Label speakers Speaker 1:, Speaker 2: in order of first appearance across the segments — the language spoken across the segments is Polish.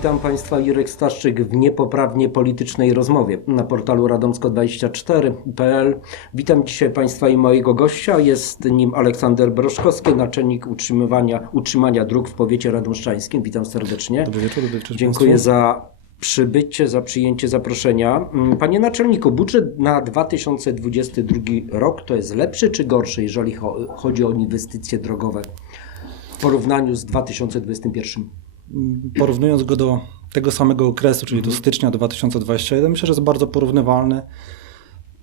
Speaker 1: Witam Państwa, Jurek Staszczyk w niepoprawnie politycznej rozmowie na portalu radomsko24.pl. Witam dzisiaj Państwa i mojego gościa. Jest nim Aleksander Broszkowski, naczelnik utrzymywania, utrzymania dróg w powiecie radomszczańskim. Witam serdecznie.
Speaker 2: Dobry wieczór, dobry wieczór
Speaker 1: Dziękuję
Speaker 2: Państwu.
Speaker 1: za przybycie, za przyjęcie zaproszenia. Mm, Panie naczelniku, budżet na 2022 rok to jest lepszy czy gorszy, jeżeli cho- chodzi o inwestycje drogowe w porównaniu z 2021?
Speaker 2: Porównując go do tego samego okresu, czyli do stycznia 2021, myślę, że jest bardzo porównywalny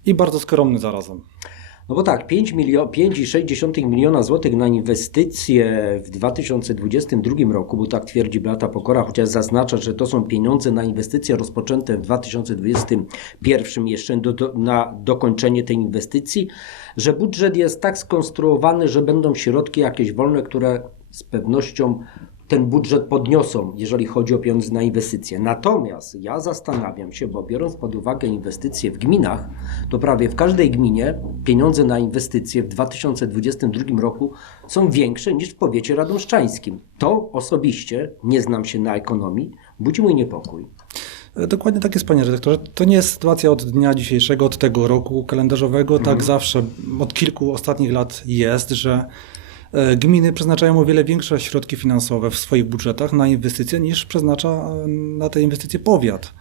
Speaker 2: i bardzo skromny zarazem.
Speaker 1: No bo tak, 5 milio- 5,6 miliona złotych na inwestycje w 2022 roku, bo tak twierdzi Beata Pokora, chociaż zaznacza, że to są pieniądze na inwestycje rozpoczęte w 2021 jeszcze do, do, na dokończenie tej inwestycji, że budżet jest tak skonstruowany, że będą środki jakieś wolne, które z pewnością ten budżet podniosą, jeżeli chodzi o pieniądze na inwestycje. Natomiast ja zastanawiam się, bo biorąc pod uwagę inwestycje w gminach, to prawie w każdej gminie pieniądze na inwestycje w 2022 roku są większe niż w powiecie radomszczańskim. To osobiście, nie znam się na ekonomii, budzi mój niepokój.
Speaker 2: E, Dokładnie tak jest, panie redaktorze. To nie jest sytuacja od dnia dzisiejszego, od tego roku kalendarzowego. Tak zawsze od kilku ostatnich lat jest, że gminy przeznaczają o wiele większe środki finansowe w swoich budżetach na inwestycje niż przeznacza e, na te inwestycje powiat.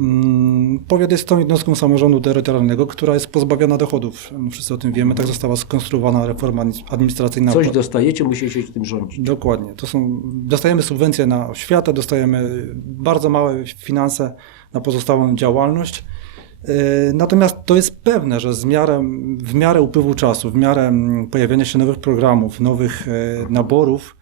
Speaker 2: Mm, Powiat jest tą jednostką samorządu terytorialnego, która jest pozbawiona dochodów. No, Wszyscy o tym wiemy, tak została skonstruowana reforma administracyjna.
Speaker 1: Coś dostajecie, musicie się tym rządzić.
Speaker 2: Dokładnie. To są, dostajemy subwencje na oświatę, dostajemy bardzo małe finanse na pozostałą działalność. Yy, Natomiast to jest pewne, że z miarę, w miarę upływu czasu, w miarę mm, pojawiania się nowych programów, nowych e, naborów,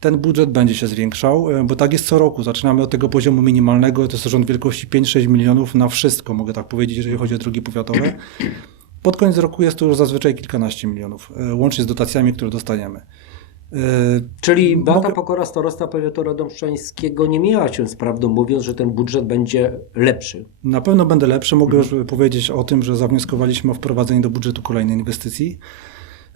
Speaker 2: ten budżet będzie się zwiększał, e, bo tak jest co roku. Zaczynamy od tego poziomu minimalnego, to jest rząd wielkości 5-6 milionów na wszystko, mogę tak powiedzieć, jeżeli chodzi o drogi powiatowe. Pod koniec roku jest to już zazwyczaj kilkanaście milionów, e, łącznie z dotacjami, które dostajemy. E,
Speaker 1: Czyli Beata
Speaker 2: Mogę-
Speaker 1: Pokora, starosta powiatu radomszczańskiego, nie miała się z prawdą, mówiąc, że ten budżet będzie lepszy.
Speaker 2: Na pewno będę lepszy. Mogę już powiedzieć o tym, że zawnioskowaliśmy o wprowadzenie do budżetu kolejnej inwestycji,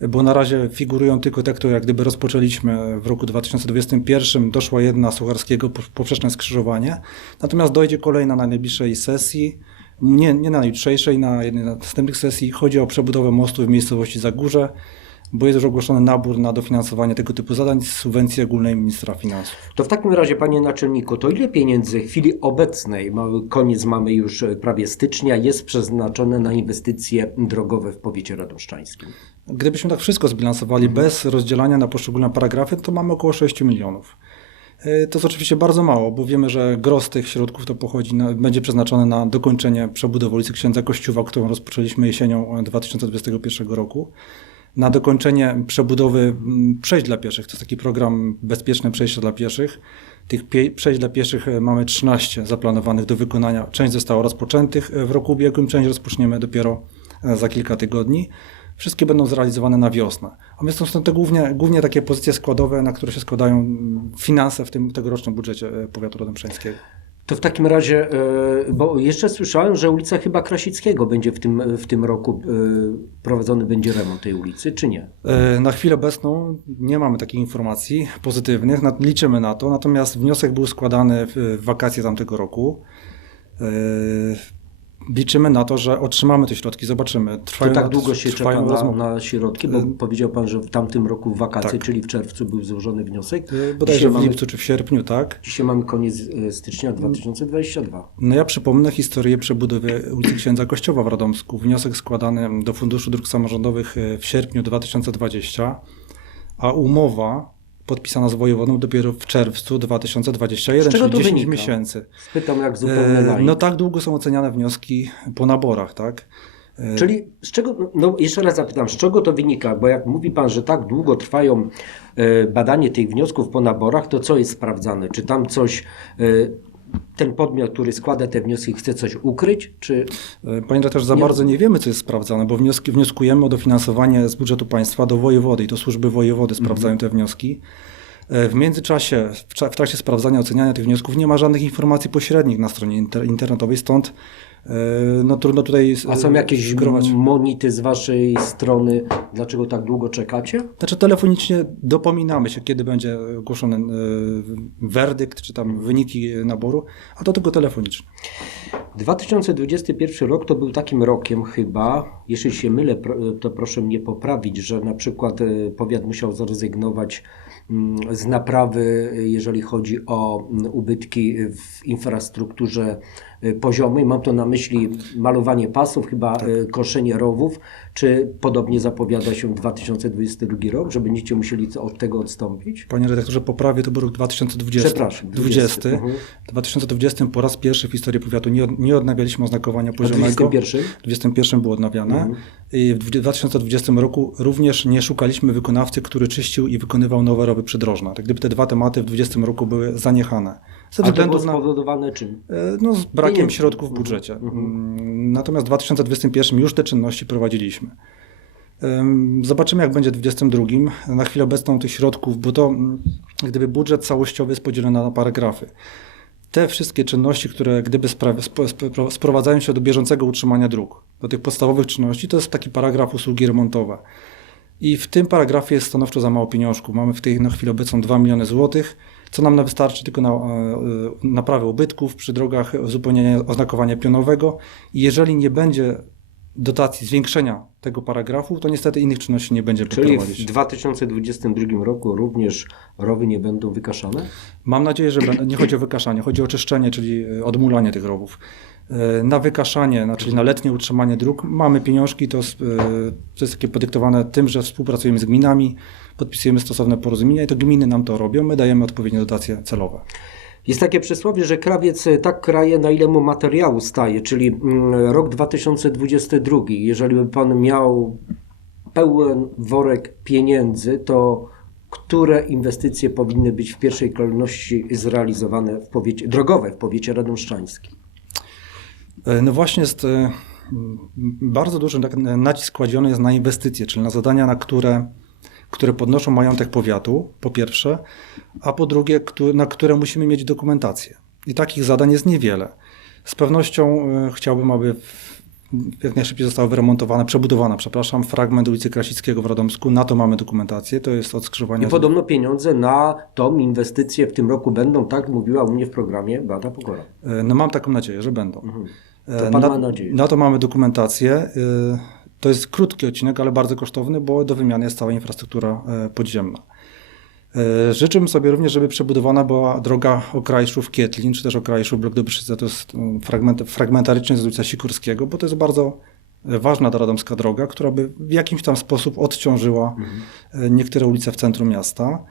Speaker 2: bo na razie figurują tylko te, które jak gdyby rozpoczęliśmy w roku 2021. Doszła jedna Sucharskiego, po- poprzeczne skrzyżowanie. Natomiast dojdzie kolejna na najbliższej sesji. Nie, nie na jutrzejszej, na jednej z następnych sesji. Chodzi o przebudowę mostu w miejscowości Zagórze, bo jest już ogłoszony nabór na dofinansowanie tego typu zadań z subwencji ogólnej ministra finansów.
Speaker 1: To w takim razie, panie naczelniku, to ile pieniędzy w chwili obecnej, koniec mamy już e, prawie stycznia, jest przeznaczone na inwestycje drogowe w powiecie radomszczańskim?
Speaker 2: Gdybyśmy tak wszystko zbilansowali bez rozdzielania na poszczególne paragrafy, to mamy około 6 milionów. E, To jest oczywiście bardzo mało, bo wiemy, że gros tych środków to pochodzi na, będzie przeznaczone na dokończenie przebudowy ulicy Księdza Kościuwa, którą rozpoczęliśmy jesienią e, 2021 roku. Na dokończenie przebudowy mm, przejść dla pieszych. To jest taki program Bezpieczne Przejście dla Pieszych. Tych pie- przejść dla pieszych e, mamy 13 zaplanowanych do wykonania. Część została rozpoczętych e, w roku ubiegłym, część rozpoczniemy dopiero e, za kilka tygodni. Wszystkie będą zrealizowane na wiosnę. A więc to są te głównie, głównie takie pozycje składowe, na które się składają mm, finanse w tym tegorocznym budżecie powiatu radomszańskiego.
Speaker 1: To w takim razie, e, bo jeszcze słyszałem, że ulica chyba Krasickiego będzie w tym, w tym roku e, prowadzony będzie remont tej ulicy, czy nie?
Speaker 2: E, Na chwilę obecną nie mamy takich informacji pozytywnych, liczymy na to, natomiast wniosek był składany w wakacje tamtego roku. Liczymy na to, że otrzymamy te środki, zobaczymy.
Speaker 1: To
Speaker 2: Trwają,
Speaker 1: tak długo się czeka na, na środki, bo powiedział pan, że w tamtym roku w wakacje,
Speaker 2: Tak.
Speaker 1: czyli w czerwcu był złożony wniosek.
Speaker 2: E, Bodajże w
Speaker 1: mamy,
Speaker 2: lipcu czy w sierpniu, tak?
Speaker 1: dzisiaj mamy koniec e, stycznia 2022.
Speaker 2: No ja przypomnę historię przebudowy ulicy Księdza Kościoła w Radomsku. Wniosek składany do Funduszu Dróg Samorządowych w sierpniu 2020, a umowa podpisana z wojewodą dopiero w czerwcu 2021,
Speaker 1: Z czego
Speaker 2: czyli
Speaker 1: to
Speaker 2: 10
Speaker 1: wynika?
Speaker 2: miesięcy.
Speaker 1: Spytam jak zupełnie
Speaker 2: E. No tak długo są oceniane wnioski po naborach, tak? E,
Speaker 1: Czyli z czego, no, jeszcze raz zapytam, z czego to wynika? Bo jak mówi Pan, że tak długo trwają e, badanie tych wniosków po naborach, to co jest sprawdzane? Czy tam coś, e, ten podmiot, który składa te wnioski, chce coś ukryć? Czy
Speaker 2: E, Panie redaktorze, za
Speaker 1: Nie-
Speaker 2: bardzo nie wiemy, co jest sprawdzane, bo wnioski, wnioskujemy o dofinansowanie z budżetu państwa do wojewody i to służby wojewody sprawdzają te wnioski. E, W międzyczasie, w, trakcie sprawdzania, oceniania tych wniosków nie ma żadnych informacji pośrednich na stronie inter, internetowej, stąd No trudno tutaj
Speaker 1: A są jakieś monity z waszej strony, dlaczego tak długo czekacie?
Speaker 2: Znaczy telefonicznie dopominamy się, kiedy będzie ogłoszony e, werdykt, czy tam wyniki naboru, a to tylko telefonicznie.
Speaker 1: 2021 rok to był takim rokiem chyba, jeśli się mylę, to proszę mnie poprawić, że na przykład e, powiat musiał zrezygnować mm, z naprawy, e, jeżeli chodzi o mm, ubytki w infrastrukturze e, poziomej. Mam to na myśli malowanie pasów, chyba e, koszenie rowów. Czy podobnie zapowiada się 2022 rok, że będziecie musieli od tego odstąpić?
Speaker 2: Panie redaktorze, poprawię, to był rok 2020.
Speaker 1: Przepraszam,
Speaker 2: 20.
Speaker 1: 20. Mhm.
Speaker 2: W 2020 po raz pierwszy w historii powiatu nie, nie odnawialiśmy oznakowania
Speaker 1: A w
Speaker 2: poziomego.
Speaker 1: 21?
Speaker 2: W 2021 było odnawiane. I w 2020 roku również nie szukaliśmy wykonawcy, który czyścił i wykonywał nowe rowy przydrożne. Tak gdyby te dwa tematy w 2020 roku były zaniechane. Ze
Speaker 1: A to spowodowane czym?
Speaker 2: e, no, z brakiem
Speaker 1: Pieniędzy.
Speaker 2: środków w budżecie. Mm, Natomiast w 2021 już te czynności prowadziliśmy. Ym, Zobaczymy, jak będzie w 2022. Na chwilę obecną tych środków, bo to mm, gdyby budżet całościowy jest podzielony na paragrafy. Te wszystkie czynności, które gdyby sprowadzają się do bieżącego utrzymania dróg, do tych podstawowych czynności, to jest taki paragraf usługi remontowe. I w tym paragrafie jest stanowczo za mało pieniążków. Mamy w tej na chwilę obecną 2 miliony złotych, co nam wystarczy tylko na e, naprawę ubytków przy drogach, uzupełnienie oznakowania pionowego. I jeżeli nie będzie dotacji zwiększenia tego paragrafu, to niestety innych czynności nie będzie
Speaker 1: Czyli w
Speaker 2: prowadzić.
Speaker 1: 2022 roku również rowy nie będą wykaszane?
Speaker 2: Mam nadzieję, że nie chodzi o wykaszanie, chodzi o czyszczenie, czyli e, odmulanie tych rowów. E, Na wykaszanie, czyli na letnie utrzymanie dróg mamy pieniążki, to, e, to jest takie podyktowane tym, że współpracujemy z gminami, podpisujemy stosowne porozumienia i to gminy nam to robią, my dajemy odpowiednie dotacje celowe.
Speaker 1: Jest takie przysłowie, że krawiec e, tak kraje, na ile mu materiału staje, czyli mm, rok 2022. Jeżeli by pan miał pełen worek pieniędzy, to które inwestycje powinny być w pierwszej kolejności zrealizowane w powiecie, drogowe w powiecie radomszczańskim?
Speaker 2: E, No właśnie jest e, bardzo duży tak, nacisk kładziony jest na inwestycje, czyli na zadania, na które, które podnoszą majątek powiatu, po pierwsze, a po drugie, na które musimy mieć dokumentację. I takich zadań jest niewiele. Z pewnością e, chciałbym, aby jak najszybciej została wyremontowana, przebudowana, przepraszam, fragment ulicy Krasickiego w Radomsku. Na to mamy dokumentację, to jest od
Speaker 1: I podobno pieniądze na tą inwestycję w tym roku będą, tak mówiła u mnie w programie Bada Pokora.
Speaker 2: E, No mam taką nadzieję, że będą.
Speaker 1: To
Speaker 2: E,
Speaker 1: pan
Speaker 2: na,
Speaker 1: ma nadzieję.
Speaker 2: na to mamy dokumentację. E, To jest krótki odcinek, ale bardzo kosztowny, bo do wymiany jest cała infrastruktura e, podziemna. Życzymy sobie również, żeby przebudowana była droga Okrajszów-Kietlin, czy też Okrajszów-Blok do Brzyca. To jest mm, fragment, fragmentarycznie z ulicy Sikorskiego, bo to jest bardzo ważna radomska droga, która by w jakimś tam sposób odciążyła e, niektóre ulice w centrum miasta.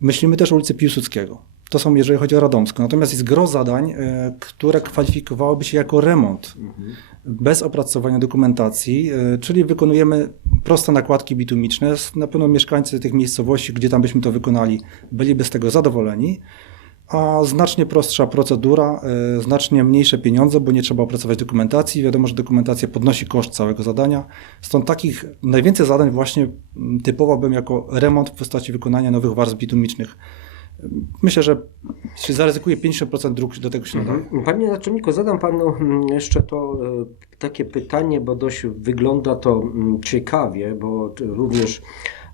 Speaker 2: Myślimy też o ulicy Piłsudskiego. To są, jeżeli chodzi o Radomsko. Natomiast jest gro zadań, e, które kwalifikowałyby się jako remont bez opracowania dokumentacji, e, czyli wykonujemy proste nakładki bitumiczne. Na pewno mieszkańcy tych miejscowości, gdzie tam byśmy to wykonali, byliby z tego zadowoleni. A znacznie prostsza procedura, e, znacznie mniejsze pieniądze, bo nie trzeba opracować dokumentacji. Wiadomo, że dokumentacja podnosi koszt całego zadania. Stąd takich najwięcej zadań właśnie typowałbym jako remont w postaci wykonania nowych warstw bitumicznych. Myślę, że się zaryzykuje 50% dróg do tego się nadaje.
Speaker 1: Panie naczelniku, zadam panu mm, jeszcze to e, takie pytanie, bo dość wygląda to mm, ciekawie, bo również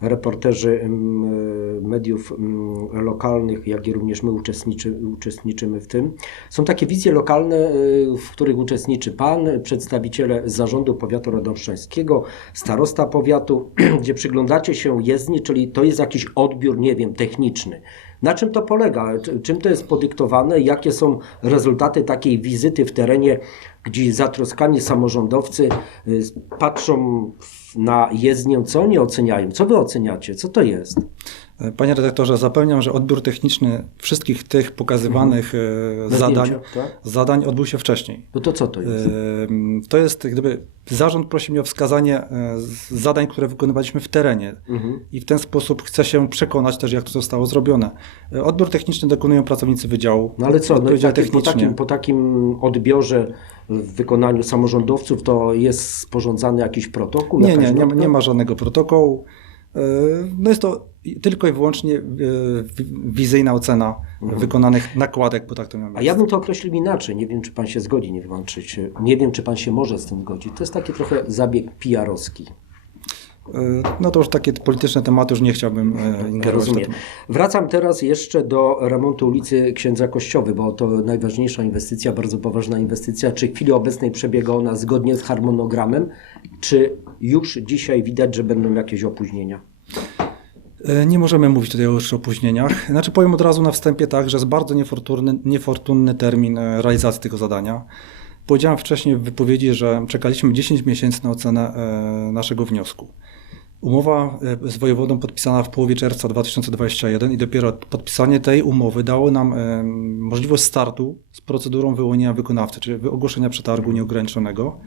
Speaker 1: reporterzy mm, mediów lokalnych, jak i również my uczestniczy, uczestniczymy w tym. Są takie wizje lokalne, e, w których uczestniczy pan, przedstawiciele zarządu powiatu radomszczańskiego, starosta powiatu, gdzie przyglądacie się jezdni, czyli to jest jakiś odbiór, nie wiem, techniczny. Na czym to polega? Czy- Czym to jest podyktowane? Jakie są rezultaty takiej wizyty w terenie, gdzie zatroskani samorządowcy y, patrzą w- na jezdnię, co oni oceniają? Co wy oceniacie? Co to jest?
Speaker 2: Panie redaktorze, zapewniam, że odbiór techniczny wszystkich tych pokazywanych e,
Speaker 1: Na
Speaker 2: zadań,
Speaker 1: zdjęciach, tak?
Speaker 2: zadań odbył się wcześniej.
Speaker 1: No to co to jest?
Speaker 2: Ym, To jest, gdyby, zarząd prosi mnie o wskazanie e, zadań, które wykonywaliśmy w terenie.
Speaker 1: Mhm.
Speaker 2: I w ten sposób chce się przekonać też, jak to zostało zrobione. E, Odbiór techniczny dokonują pracownicy wydziału.
Speaker 1: No ale co, no i taki, po, takim, po takim odbiorze w wykonaniu samorządowców to jest sporządzany jakiś protokół?
Speaker 2: Nie, nie, nie, nie ma żadnego protokołu. E, No jest to tylko i wyłącznie e, wi- wizyjna ocena wykonanych nakładek, bo tak to miałem.
Speaker 1: Mhm. A ja bym to określił inaczej. Nie wiem, czy pan się zgodzi, nie wiem, czy się, nie wiem, czy pan się może z tym zgodzić. To jest taki trochę zabieg PR-owski.
Speaker 2: No to już takie polityczne tematy już nie chciałbym e, ingerować.
Speaker 1: Rozumiem. Wracam teraz jeszcze do remontu ulicy Księdza Kościowy, bo to najważniejsza inwestycja, bardzo poważna inwestycja. Czy w chwili obecnej przebiega ona zgodnie z harmonogramem, czy już dzisiaj widać, że będą jakieś opóźnienia?
Speaker 2: E, Nie możemy mówić tutaj już o opóźnieniach. Znaczy powiem od razu na wstępie tak, że jest bardzo niefortunny, niefortunny termin e, realizacji tego zadania. Powiedziałem wcześniej w wypowiedzi, że czekaliśmy 10 miesięcy na ocenę e, naszego wniosku. Umowa z wojewodą podpisana w połowie czerwca 2021 i dopiero podpisanie tej umowy dało nam możliwość startu z procedurą wyłonienia wykonawcy, czyli ogłoszenia przetargu nieograniczonego.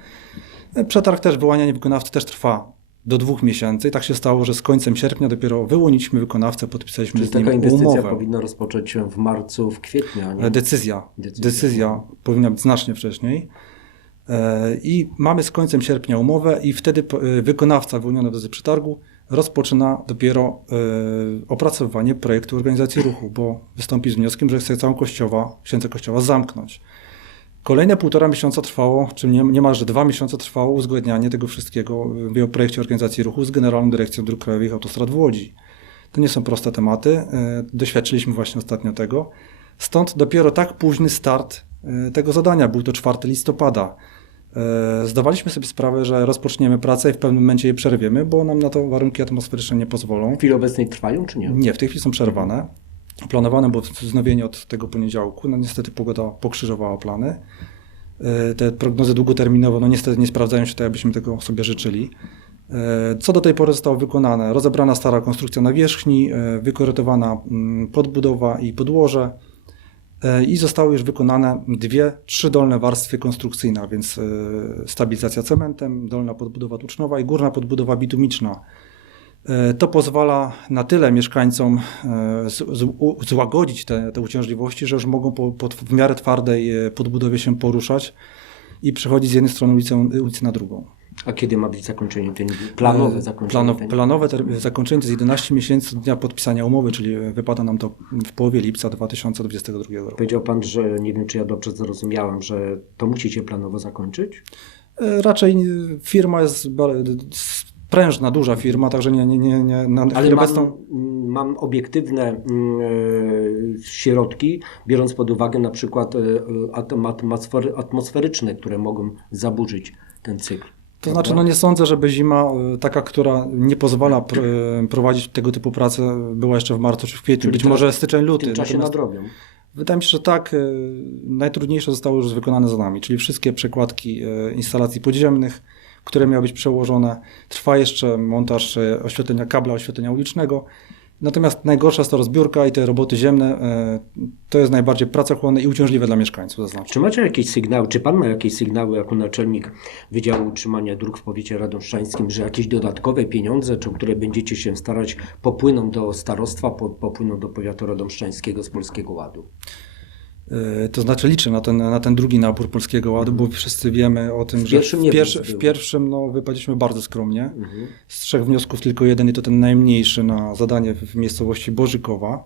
Speaker 2: Przetarg też, wyłanianie wykonawcy też trwa do dwóch miesięcy i tak się stało, że z końcem sierpnia dopiero wyłoniliśmy wykonawcę, podpisaliśmy
Speaker 1: Czy
Speaker 2: z nim
Speaker 1: taka inwestycja
Speaker 2: umowę.
Speaker 1: powinna rozpocząć się w marcu, w kwietniu? a nie?
Speaker 2: Decyzja.
Speaker 1: Decyzja.
Speaker 2: Decyzja powinna być znacznie wcześniej. E, I mamy z końcem sierpnia umowę i wtedy e, wykonawca wyłoniony w drodze przetargu rozpoczyna dopiero e, opracowywanie projektu organizacji ruchu, bo wystąpi z wnioskiem, że chce całą kościoła, księdza kościoła zamknąć. Kolejne półtora miesiąca trwało, czy nie, niemalże dwa miesiące trwało uzgodnianie tego wszystkiego w projekcie organizacji ruchu z Generalną Dyrekcją Dróg Krajowych i Autostrad w Łodzi. To nie są proste tematy. e, Doświadczyliśmy właśnie ostatnio tego. Stąd dopiero tak późny start e, tego zadania. Był to 4 listopada. E, Zdawaliśmy sobie sprawę, że rozpoczniemy pracę i w pewnym momencie je przerwiemy, bo nam na to warunki atmosferyczne nie pozwolą.
Speaker 1: W chwili obecnej trwają, czy nie?
Speaker 2: Nie, w tej chwili są przerwane. Planowane było wznowienie od tego poniedziałku. No niestety pogoda pokrzyżowała plany. E, Te prognozy długoterminowe, no niestety nie sprawdzają się tak, jakbyśmy tego sobie życzyli. E, Co do tej pory zostało wykonane? Rozebrana stara konstrukcja nawierzchni, e, wykorytowana mm, podbudowa i podłoże i zostały już wykonane dwie, trzy dolne warstwy konstrukcyjne, a więc stabilizacja cementem, dolna podbudowa tucznowa i górna podbudowa bitumiczna. E, To pozwala na tyle mieszkańcom e, złagodzić te, te uciążliwości, że już mogą po, po w miarę twardej e, podbudowie się poruszać i przechodzić z jednej strony ulicy, ulicy na drugą.
Speaker 1: A kiedy ma być zakończenie tej planowe zakończenie?
Speaker 2: Plano,
Speaker 1: tej-
Speaker 2: planowe ter- zakończenie to jest 11 miesięcy od dnia podpisania umowy, czyli wypada nam to w połowie lipca 2022 roku.
Speaker 1: Powiedział pan, że nie wiem, czy ja dobrze zrozumiałem, że to musicie planowo zakończyć?
Speaker 2: Raczej firma jest prężna, duża firma, także nie, nie, nie, nie na
Speaker 1: Ale mam,
Speaker 2: obecną
Speaker 1: mam obiektywne e, środki, biorąc pod uwagę na przykład atmosfery, atmosferyczne, które mogą zaburzyć ten cykl.
Speaker 2: To znaczy, no nie sądzę, żeby zima taka, która nie pozwala pr, prowadzić tego typu pracy, była jeszcze w marcu czy w kwietniu.
Speaker 1: Czyli
Speaker 2: Być może styczeń,
Speaker 1: W
Speaker 2: luty.
Speaker 1: tym czasie
Speaker 2: Natomiast
Speaker 1: nadrobią.
Speaker 2: wydaje mi się, że tak, najtrudniejsze zostało już wykonane za nami, czyli wszystkie przekładki instalacji podziemnych, które miały być przełożone. Trwa jeszcze montaż e, oświetlenia, kabla oświetlenia ulicznego. Natomiast najgorsza jest to rozbiórka i te roboty ziemne. e, To jest najbardziej pracochłonne i uciążliwe dla mieszkańców.
Speaker 1: Czy macie jakieś sygnały, czy pan ma jakieś sygnały jako naczelnik Wydziału Utrzymania Dróg w powiecie radomszczańskim, że jakieś dodatkowe pieniądze, czy które będziecie się starać, popłyną do starostwa, po, popłyną do powiatu radomszczańskiego z Polskiego Ładu?
Speaker 2: E, To znaczy liczę na ten, na ten drugi nabór Polskiego Ładu, bo wszyscy wiemy o tym,
Speaker 1: W
Speaker 2: że
Speaker 1: pierwszym
Speaker 2: w, pierwszy, w pierwszym no, wypadliśmy bardzo skromnie.
Speaker 1: Mhm.
Speaker 2: Z trzech wniosków tylko jeden i to ten najmniejszy na zadanie w miejscowości Bożykowa.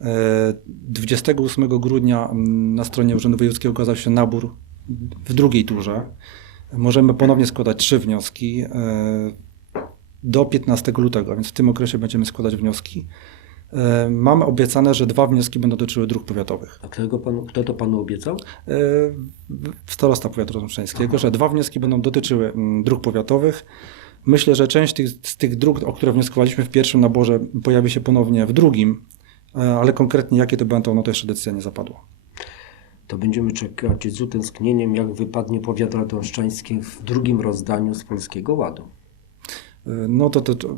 Speaker 2: E, 28 grudnia mm, na stronie Urzędu Wojewódzkiego ukazał się nabór w drugiej turze. Możemy ponownie składać trzy wnioski e, do 15 lutego, więc w tym okresie będziemy składać wnioski. E, Mamy obiecane, że dwa wnioski będą dotyczyły dróg powiatowych.
Speaker 1: A kto, panu, kto to panu obiecał?
Speaker 2: E, starosta powiatu rozmszczańskiego, że dwa wnioski będą dotyczyły mm, dróg powiatowych. Myślę, że część tych, z tych dróg, o które wnioskowaliśmy w pierwszym naborze, pojawi się ponownie w drugim, e, ale konkretnie jakie to będą, no to jeszcze decyzja nie zapadła.
Speaker 1: To będziemy czekać z utęsknieniem, jak wypadnie powiat radomszczański w drugim rozdaniu z Polskiego Ładu.
Speaker 2: E, No to, to, to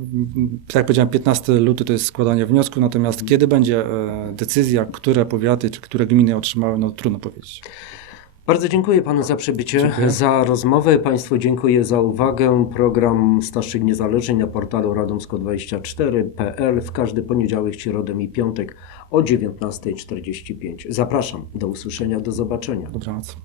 Speaker 2: tak jak powiedziałem, 15 luty to jest składanie wniosku, natomiast kiedy będzie e, decyzja, które powiaty czy które gminy otrzymały, no trudno powiedzieć.
Speaker 1: Bardzo dziękuję panu za przybycie,
Speaker 2: Dziękuję.
Speaker 1: za rozmowę. Państwu dziękuję za uwagę. Program Starszych Niezależeń na portalu radomsko24.pl w każdy poniedziałek, środę i piątek o 19.45. Zapraszam. Do usłyszenia, do zobaczenia.
Speaker 2: Dobranoc.